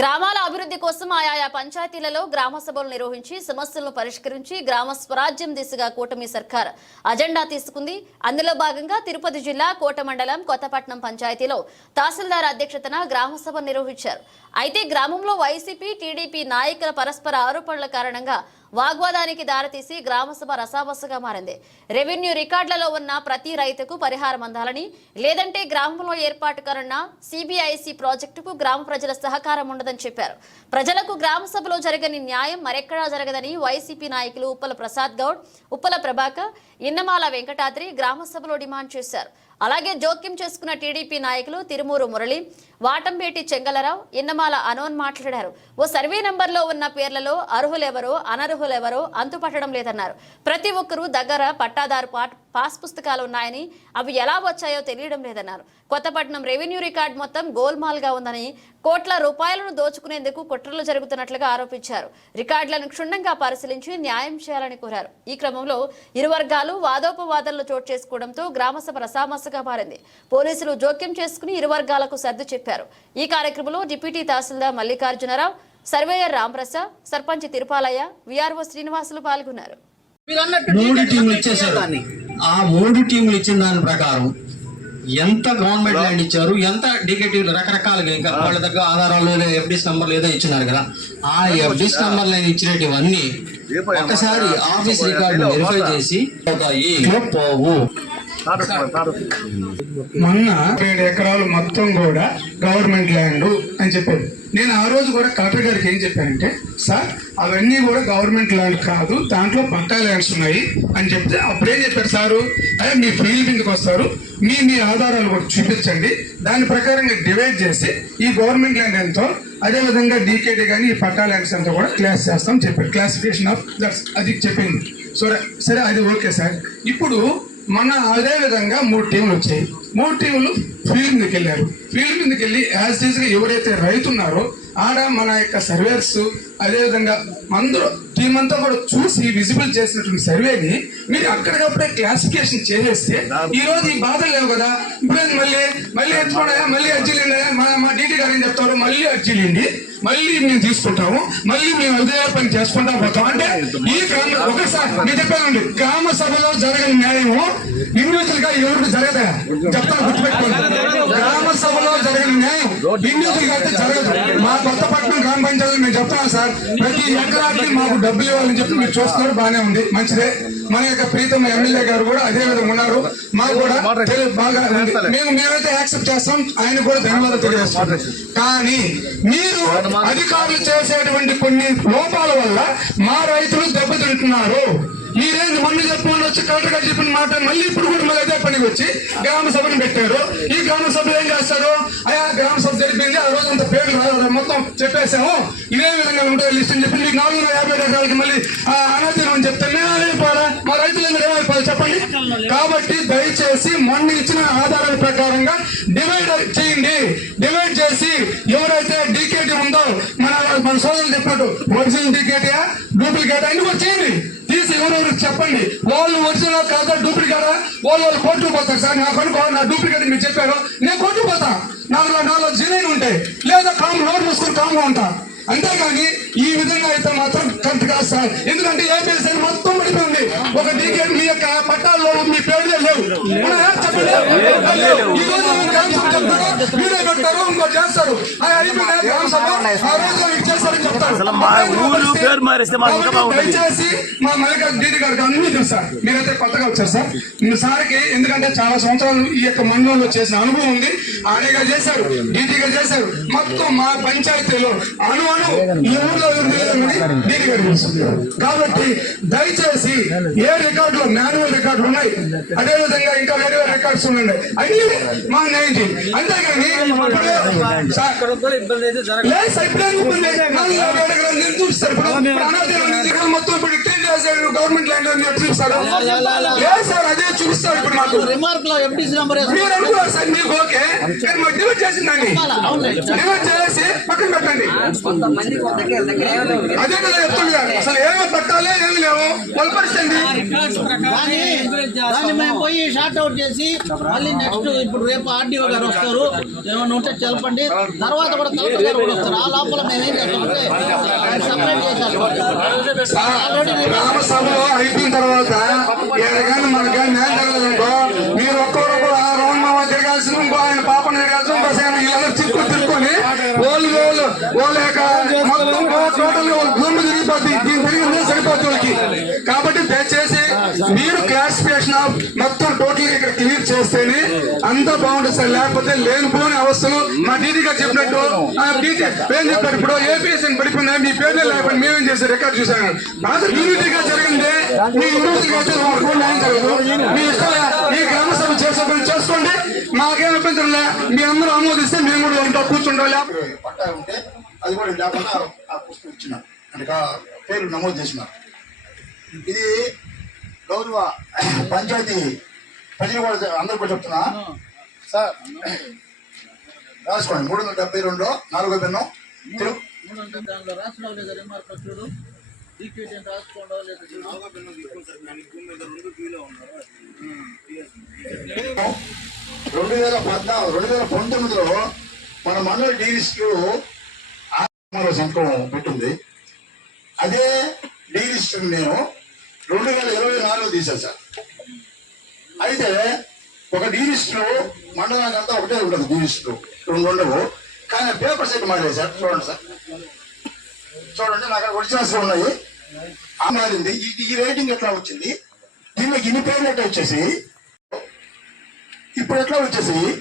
గ్రామాల అభివృద్ధి కోసం ఆయా పంచాయతీలలో గ్రామ సభలు నిర్వహించి సమస్యలను పరిష్కరించి గ్రామ స్వరాజ్యం దిశగా కూటమి సర్కార్ అజెండా తీసుకుంది. అందులో భాగంగా తిరుపతి జిల్లా కోట మండలం కొత్తపట్నం పంచాయతీలో తహసీల్దార్ అధ్యక్షతన గ్రామ సభ నిర్వహించారు. అయితే గ్రామంలో వైసీపీ టీడీపీ నాయకుల పరస్పర ఆరోపణల కారణంగా వాగ్వాదానికి దారితీసి గ్రామసభ రసాబసగా మారింది. రెవెన్యూ రికార్డులలో ఉన్న ప్రతి రైతుకు పరిహారం అందాలని లేదంటే గ్రామంలో ఏర్పాటు కానున్న సిబిఐసి ప్రాజెక్టుకు గ్రామ ప్రజల సహకారం ఉండదని చెప్పారు. ప్రజలకు గ్రామ సభలో జరగని న్యాయం మరెక్కడా జరగదని వైసీపీ నాయకులు ఉప్పల ప్రసాద్ గౌడ్ ఉప్పల ప్రభాకర్ ఇన్నమాల వెంకటాద్రి గ్రామ సభలో డిమాండ్ చేశారు. అలాగే జోక్యం చేసుకున్న టీడీపీ నాయకులు తిరుమూరు మురళి వాటంపేటి చెంగలరావు ఇన్నమాల అనోన్ మాట్లాడారు. ఓ సర్వే నంబర్లో ఉన్న పేర్లలో అర్హులెవరో అనర్హులెవరో అంతుపట్టడం లేదన్నారు. ప్రతి ఒక్కరూ దగ్గర పట్టాదారు పాట్ పాస్ పుస్తకాలు ఉన్నాయని అవి ఎలా వచ్చాయో తెలియడం లేదన్నారు. కొత్తపట్నం రెవెన్యూ రికార్డ్ మొత్తం గోల్మాల్గా ఉందని కోట్ల రూపాయలను దోచుకునేందుకు కుట్రలు జరుగుతున్నట్లుగా ఆరోపించారు. రికార్డులను క్షుణ్ణంగా పరిశీలించి న్యాయం చేయాలని కోరారు. ఈ క్రమంలో ఇరు వర్గాలు వాదోపవాదాలు చోటు చేసుకోవడంతో గ్రామసభ రసామసగా మారింది. పోలీసులు జోక్యం చేసుకుని ఇరు వర్గాలకు సర్ది చెప్పారు. ఈ కార్యక్రమంలో డిప్యూటీ తహసీల్దార్ మల్లికార్జునరావు సర్వేయర్ రాంప్రసాద్ సర్పంచ్ తిరుపాలయ్య విఆర్ఓ శ్రీనివాసులు పాల్గొన్నారు. మూడు ఇచ్చేసారు. ఆ మూడు టీంలు ఇచ్చిన దాని ప్రకారం ఎంత గవర్నమెంట్ ల్యాండ్ ఇచ్చారు ఎంత డికెటివ్ రకరకాలుగా ఇంకా వాళ్ళ దగ్గర ఆధారాలు ఎఫ్డిస్ నంబర్లు ఏదో ఇచ్చినారు కదా ఆ ఎఫ్డిస్ నంబర్లు ఇచ్చినటివన్నీ ఒకసారి ఆఫీస్ రికార్డు వెరిఫై చేసి పోతాయి పోవు మొన్న ఏడు ఎకరాలు మొత్తం కూడా గవర్నమెంట్ ల్యాండ్ అని చెప్పారు. నేను ఆ రోజు కూడా కలెక్టర్ గారికి ఏం చెప్పానంటే సార్ అవన్నీ కూడా గవర్నమెంట్ ల్యాండ్ కాదు దాంట్లో పక్కా ల్యాండ్స్ ఉన్నాయి అని చెప్తే అప్పుడేం చెప్పారు సారు? అదే మీ ఫీల్డ్ కిందకి వస్తారు మీ మీ ఆధారాలు కూడా చూపించండి దాని ప్రకారంగా డివైడ్ చేసి ఈ గవర్నమెంట్ ల్యాండ్ ఎంతో అదే విధంగా డీకేటీ కానీ ఈ పట్టా ల్యాండ్స్ ఎంతో కూడా క్లాస్ చేస్తాం చెప్పారు. క్లాసిఫికేషన్ ఆఫ్ దట్స్ అది చెప్పింది. సరే సరే అది ఓకే సార్. ఇప్పుడు మన అదే విధంగా మూడు టీంలు వచ్చాయి. మూడు టీంలు ఫీల్డ్ మీదకి వెళ్ళారు. ఫీల్డ్ మీదకి వెళ్ళి యాజ్గా ఎవరైతే రైతు ఉన్నారో ఆడ మన యొక్క సర్వేర్స్ అదే విధంగా అందరూ టీం అంతా కూడా చూసి విజిబుల్ చేసినటువంటి సర్వేని మీరు అక్కడికప్పుడే క్లాసిఫికేషన్ చేసేస్తే ఈ రోజు ఈ బాధలు లేవు కదా. ఇప్పుడు మళ్ళీ మళ్ళీ ఎత్తుకోడా మళ్ళీ అర్జీలు మా మా డీటీ గారు ఏం చెప్తారు? మళ్ళీ అర్జీలు మళ్ళీ మేము తీసుకుంటాము మళ్ళీ మేము అదే చేసుకుంటా పోతాం. అంటే ఈ గ్రామ ఒకసారి మీరు చెప్పానండి గ్రామ సభలో జరగని న్యాయము ఇండివిజువల్గా ఎవరికి జరగదా? చెప్తాను గుర్తుపెట్టి గా అయితే జరగదు. మా కొత్తపట్నం గ్రామ పంచాయతీ మేము చెప్తాం సార్. ప్రతి ఎకరానికి మాకు డబ్బులు ఇవ్వాలని చెప్పి మీరు చూస్తున్నారు. బాగానే ఉంది. మంచిదే. మన యొక్క ప్రీతం ఎమ్మెల్యే గారు కూడా అదే విధంగా ఉన్నారు. మాకు కూడా బాగా ఉంది. మేము మేమైతే యాక్సెప్ట్ చేస్తాం. ఆయన కూడా ధన్యవాదాలు తెలియజేస్తాం కానీ మీరు అధికారులు చేసేటువంటి కొన్ని లోపాల వల్ల మా రైతులు దెబ్బతింటున్నారు. ఈ రేంజ్ మొన్న చెప్పమని వచ్చి కలెక్టర్ గారు చెప్పిన మాట మళ్ళీ ఇప్పుడు కూడా మళ్ళీ అదే పనికి వచ్చి గ్రామ సభను పెట్టారు. ఈ గ్రామ సభలో ఏం చేస్తారు? అయా గ్రామ సభ జరిపింది ఆ రోజు అంత పేర్లు మొత్తం చెప్పేశాము. ఇదే విధంగా ఉంటాయి లిస్ట్ అని చెప్పి మీకు నాలుగు వందల యాభై రకాలకి మళ్ళీ ఆ, అని చెప్తే మేమైపోవాలా మా రైతులు ఎందుకు ఏమైపోవాలి చెప్పండి? కాబట్టి దయచేసి మొన్న ఇచ్చిన ఆధారాల ప్రకారంగా డివైడ్ చేయండి. డివైడ్ చేసి ఎవరైతే డీకేటీ ఉందో మన మన సోదరులు చెప్పినట్టు ఒరిజినల్ డీకేటీయా డూప్లికేట్ అన్ని కూడా చేయండి. తీసి ఎవరెవరికి చెప్పండి. వాళ్ళు ఒరిజినల్ కాదా డూప్లికేట్? వాళ్ళు వాళ్ళు కోర్టుకు పోతారు. సార్ నా అనుకో నా డూప్లికేట్ మీరు చెప్పారు. నేను కోర్టుకు పోతా. నాలుగు నాలుగు జినైన్ ఉంటాయి. లేదా కామ్ నోట్ మూసుకొని కామ్గా ఉంటా అంతేగాని ఈ విధంగా అయితే మాత్రం కరెక్ట్ కాదు సార్ ఎందుకంటే ఏపీఎస్ మొత్తం పడిపోయింది. ఒక డీకేట్ మీ యొక్క పట్టాల్లో మీ పేర్లే లేవు. ఈ రోజు వీడియో పెడతారు చేస్తారు. దయచేసి మా మల్లికార్జున డీడీ గారికి అన్ని తెలుసు? సార్ మీరైతే కొత్తగా వచ్చారు సార్. మీ సార్కి ఎందుకంటే చాలా సంవత్సరాలు ఈ యొక్క మండలంలో చేసిన అనుభవం ఉంది. ఆడేగా చేశారు డీటీగా చేశారు. మొత్తం మా పంచాయతీలో అను ఈ ఊర్లో. కాబట్టి దయచేసి ఏ రికార్డులో మాన్యువల్ రికార్డులు ఉన్నాయి? అదే విధంగా ఇంకా వేరే వేరే రికార్డ్స్ ఉన్నాయి. అన్ని మా నైన్టీ అంతేగాని ఇబ్బంది లేదు నేను. ఇప్పుడు ఇప్పుడు చేశారు గవర్నమెంట్ ల్యాండ్ అని చెప్పి చూపిస్తారు లేదు సార్ అదే చూపిస్తారు ఇప్పుడు మాకు రిమార్క్లో ఎంపీసీ నెంబర్ మీరు అనుకున్నారు సార్ మీకు ఓకే? కానీ మాకు డివైడ్ చేసిందండి డివైడ్ చేసి పక్కన పెట్టండి. అదే కదా చెప్తుంది అసలు ఏమో పట్టాలే ఏమి లేవు. బలపరిచండి. దాన్ని మేము పోయి షార్ట్ అవుట్ చేసి మళ్ళీ నెక్స్ట్ ఇప్పుడు రేపు ఆర్డీఓ గారు వస్తారు. ఏమన్నా ఉంటే తెలపండి. తర్వాత కూడా కలెక్టర్ గారు కూడా వస్తారు. ఆ లోపల మేము ఏం చేస్తామంటే సపరేట్ చేశారు ఆల్రెడీ గ్రామ సభలో అయిపోయిన తర్వాత ఏడగాని మనకి న్యాయం జరగలేదనుకో మీరు ఒక్కొక్కరు ఆ రౌండ్ మామ తిరగాల్సిన ఇంకో ఆయన పాపను తిరగాల్సిన ఇంకో ఆయన వీళ్ళందరూ తిరుక్కు తిరుక్కొని వాళ్ళు వాళ్ళు వాళ్ళ యొక్క మొత్తం టోటల్ భూమి తిరిగిపోతుంది దీని తిరిగి సరిపోతుంది వాళ్ళకి కాబట్టి దయచేసి మీరు క్లాసిఫికేషన్ ఆఫ్ మొత్తం టోటల్ ఇక్కడ క్లియర్ చేస్తేనే అంత బాగుంటుంది సార్. లేకపోతే లేనిపోని అవస్థలు మా డీడీ గారు చెప్పినట్టు ఆ ఏం చెప్పారు? ఇప్పుడు ఏపీఎస్ఎన్ పడిపోయిందా? మీ పేర్లే లేకపోతే మేమేం చేసాం రికార్డ్ చూసాను మాది యూనిటీగా జరిగింది. మీ యూనిటీగా జరగదు. మీ ఇష్టం ఈ గ్రామ సభ చేసే పని చేసుకోండి. మాకేం అభ్యంతరం లే. మీ అందరూ ఆమోదిస్తే మేము కూడా ఉంటాం కూర్చుంటాం. లేకపోతే అది కూడా లేకుండా ఆ పుస్తకం ఇచ్చిన అంటే పేరు నమోదు చేసిన. ఇది గౌరవ పంచాయతీ ప్రజలు కూడా అందరూ కూడా చెప్తున్నా. సార్. రాసుకోండి. మూడు వందల డెబ్బై రెండులో నాలుగో పెన్ను. రెండు వేల పద్నాలుగు రెండు వేల పంతొమ్మిదిలో మన మండల డీలిస్టు సంతకం పెట్టింది. అదే డీలిస్ట్ నేను రెండు వేల ఇరవై నాలుగులో తీశాను సార్. అయితే ఒక డీలిస్ట్ మండలానికి అంతా ఒకటే ఉంటుంది డీలిస్ట్ రెండు ఉండవు. కానీ పేపర్ సెట్ మారేది సార్. చూడండి సార్. చూడండి నాకు అక్కడ ఒరిజినల్స్ ఉన్నాయి. ఆ మారింది. ఈ- రేటింగ్ ఎట్లా వచ్చింది? దీనికి ఇన్ని పేర్లు ఎట్లా వచ్చేసి? ఇప్పుడు ఎట్లా వచ్చేసి?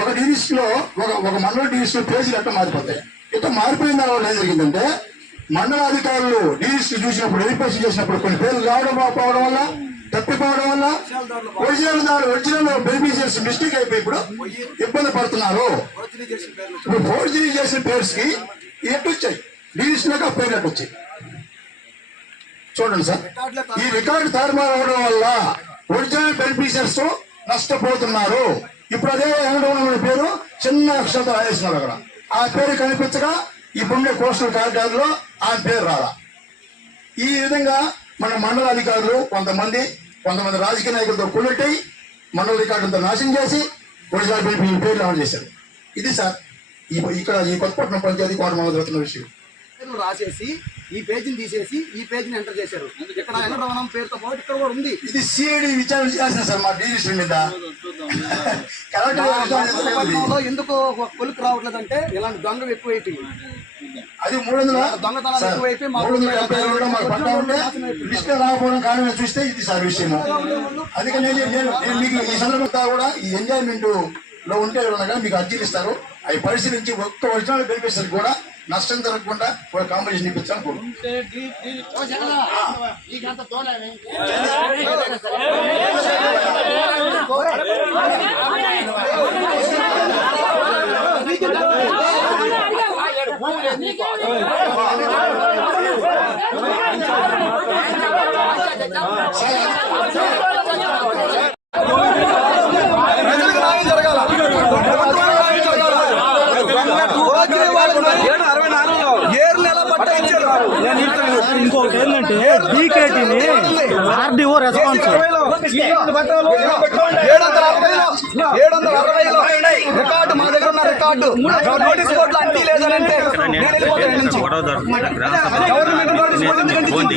ఒక డివిస్లో ఒక ఒక మండల డివిస్లో పేజీలు ఎట్లా మారిపోతాయి? ఇట్లా మారిపోయిన తర్వాత ఏం జరిగిందంటే మండల అధికారులు డివిస్ చూసినప్పుడు వెరిఫికేషన్ చేసినప్పుడు కొన్ని పేర్లు రావడం పోవడం వల్ల తప్పిపోవడం వల్ల ఒరిజినల్ ఒరిజినల్ బెనిఫిషియర్స్ మిస్టేక్ అయిపోయి ఇప్పుడు ఇబ్బంది పడుతున్నారు. ఇప్పుడు ఫోర్జరీ చేసిన పేర్స్కి ఎట్టు వచ్చాయి డివిస్ ఆ పేర్లు ఎట్టు వచ్చాయి? చూడండి సార్. ఈ రికార్డు తారుమారు అవడం వల్ల ఒరిజినల్ బెనిఫిషియర్స్ నష్టపోతున్నారు. ఇప్పుడు అదే వెంకటరమణ పేరు చిన్న అక్షరంతో రాయేస్తున్నారు అక్కడ. ఆ పేరు కనిపించగా ఇప్పుడుండే కోస్టల్ కారిడార్ ఆ పేరు రాలా. ఈ విధంగా మన మండల అధికారులు కొంతమంది కొంతమంది రాజకీయ నాయకులతో కుళ్ళెట్టి మండల అధికారులతో నాశనం చేసి ఒరిజినల్ బెనిఫిషియర్ పేర్లు రావడం చేశారు. ఇది సార్ ఇక్కడ ఈ కొత్తపట్నం పంచాయతీ కోటమంలో జరుగుతున్న విషయం. పేర్లు రాసేసి ఈ పేజీని తీసేసి ఈ పేజీని ఎంటర్ చేశారు. ఇక్కడ వెంకటరమణం పేరుతో పాటు ఇక్కడ కూడా ఉంది. ఇది సిఐడి విచారణ చేయాల్సిన సార్ మా డివిజన్ మీద. పట్టణంలో ఎందుకు కొలుకు రావట్లేదంటే ఇలాంటి దొంగలు ఎక్కువైపోయి. అది మూడు వందల దొంగతనాలు ఎక్కువైపోయి మా మూడు వందల డెబ్బై రెండులో మాకు పట్టా ఉంటే లిస్ట్ రాకపోవడం కారణం చూస్తే ఇది సార్ విషయము. అందుకని నేను నేను మీకు ఈ సందర్భంగా కూడా ఈ ఎంజాయ్మెంట్లో ఉంటే మీకు అర్జీలు ఇస్తారు. అవి పరిశీలించి ఒక్క ఒరిజినల్ బెనిఫిట్స్ కూడా నష్టం జరగకుండా ఒక కాంపిటీషన్ ఇప్పించాలని కోరుకుంటున్నాను. ఇంకొకటి ఏంటంటే డీకేటీని ఆర్డీఓ రెస్పాన్స్ రికార్డు మా దగ్గర ఉన్న రికార్డు నోటీస్ బోర్డులో అంటీ లేదనంటే నేను వెళ్ళిపోతాను నుంచి. గవర్నమెంట్ నోటీస్ బోర్డు ఎందుకంటే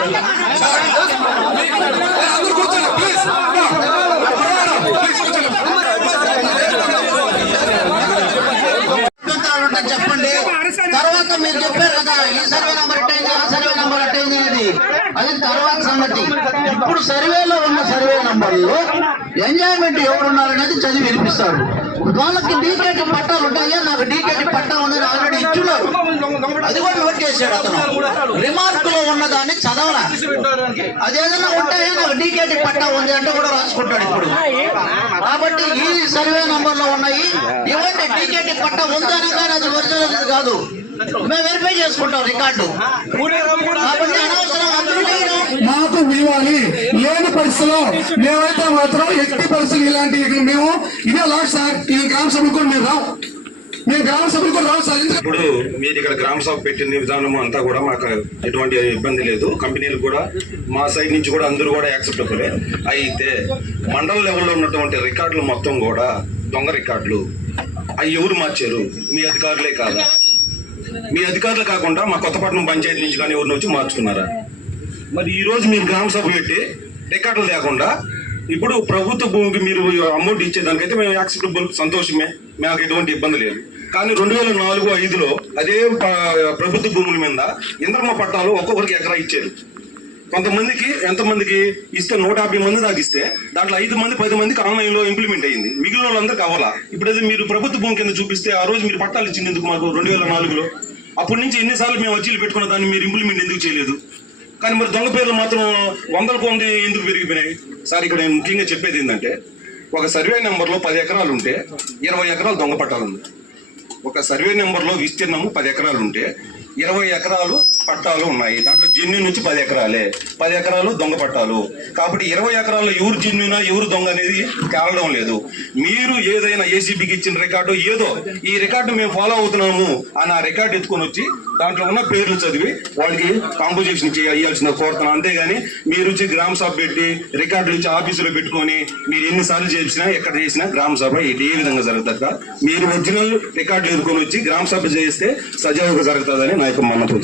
¡Vamos! తర్వాత సంగతి. ఇప్పుడు సర్వేలో ఉన్న సర్వే నంబర్లో ఎంజాయ్మెంట్ ఎవరున్నారనేది చదివి వినిపిస్తారు. వాళ్ళకి డీకేటి పట్టాలు ఉంటాయా? నాకు డీకేటి పట్టా ఉందని ఆల్రెడీ ఇచ్చున్నారు. అది కూడా నోట్ చేశాడు అతను. రిమార్క్లో ఉన్నదాన్ని చదవరా? అదేదన్నా ఉంటాయా? నాకు డీకేటి పట్టా ఉంది అంటే కూడా రాసుకుంటాడు ఇప్పుడు. కాబట్టి ఈ సర్వే నంబర్లో ఉన్నాయి. ఇవ్వండి టీకెట్ పట్టా ఉందనగానే అది ఒరిజినల్ కాదు. మేము వెరిఫై చేసుకుంటాం రికార్డు కాబట్టి అనవసరం అప్పులు చేయడం మాకు లేని పరిస్థితిలో మేమైతే మాత్రం ఎట్టి పరిస్థితులు ఇలాంటి మేము ఇదే లాస్ట్ సార్ ఇది గ్రామ సభకు కూడా మేము రావు మేము గ్రామ సభకు కూడా రావు సార్. ఇప్పుడు మీరు ఇక్కడ గ్రామ సభ పెట్టిన విధానం అంతా కూడా మాకు ఎటువంటి ఇబ్బంది లేదు. కంపెనీలు కూడా మా సైడ్ నుంచి కూడా అందరూ కూడా యాక్సెప్టబుల్. అయితే మండల లెవెల్లో ఉన్నటువంటి రికార్డులు మొత్తం కూడా దొంగ రికార్డులు. అవి ఎవరు మార్చారు? మీ అధికారులే కాదా? మీ అధికారులు కాకుండా మా కొత్తపట్నం పంచాయతీ నుంచి కానీ ఎవరిని వచ్చి మార్చుకున్నారా? మరి ఈరోజు మీరు గ్రామ సభ పెట్టి రికార్డులు లేకుండా ఇప్పుడు ప్రభుత్వ భూమికి మీరు అమౌంట్ ఇచ్చేదానికైతే మేము యాక్సెప్టబుల్ సంతోషమే. మాకు ఎటువంటి ఇబ్బంది లేదు. కానీ రెండు వేల నాలుగు ఐదులో అదే ప్రభుత్వ భూముల మీద ఇంద్రమ్మ పట్టాలు ఒక్కొక్కరికి ఎకరా ఇచ్చారు. కొంతమందికి ఎంతమందికి ఇస్తే నూట యాభై మంది దాకా ఇస్తే దాంట్లో ఐదు మంది పది మందికి ఆన్లైన్లో ఇంప్లిమెంట్ అయింది మిగిలిన వాళ్ళందరూ కావాలా? ఇప్పుడు మీరు ప్రభుత్వ భూమి కింద చూపిస్తే ఆ రోజు మీరు పట్టాలు ఇచ్చింది ఎందుకు మాకు రెండు వేల నాలుగులో? అప్పటి నుంచి ఎన్నిసార్లు మేము అర్జీలు పెట్టుకున్న దాన్ని మీరు ఇంప్లిమెంట్ ఎందుకు చేయలేదు? కానీ మరి దొంగ పేర్లు మాత్రం వందల కొంది ఎందుకు పెరిగిపోయినాయి? సార్ ఇక్కడ నేను ముఖ్యంగా చెప్పేది ఏంటంటే ఒక సర్వే నెంబర్లో పది ఎకరాలు ఉంటే ఇరవై ఎకరాలు దొంగ పట్టాలు ఒక సర్వే నెంబర్లో విస్తీర్ణము పది ఎకరాలు ఉంటే ఇరవై ఎకరాలు పట్టాలు ఉన్నాయి. దాంట్లో జెన్యున్ నుంచి పది ఎకరాలే. పది ఎకరాలు దొంగ పట్టాలు. కాబట్టి ఇరవై ఎకరాల్లో ఎవరు జెన్యునా ఎవరు దొంగ అనేది తేలడం లేదు. మీరు ఏదైనా ఏసీబీకి ఇచ్చిన రికార్డు ఏదో ఈ రికార్డు మేము ఫాలో అవుతున్నాము అని ఆ రికార్డు ఎత్తుకొని వచ్చి దాంట్లో ఉన్న పేర్లు చదివి వాళ్ళకి కాంపోజిషన్ చేయాల్సిన కోరుతున్నాం. అంతేగాని మీరు వచ్చి గ్రామ సభ పెట్టి రికార్డులు ఇచ్చి ఆఫీసులో పెట్టుకొని మీరు ఎన్నిసార్లు చేసినా ఎక్కడ చేసినా గ్రామ సభ ఇది ఏ విధంగా జరుగుతుంది మీరు ఒరిజినల్ రికార్డులు ఎదుర్కొని వచ్చి గ్రామ సభ చేస్తే సజావుగా జరుగుతుందని నా యొక్క మన్నతు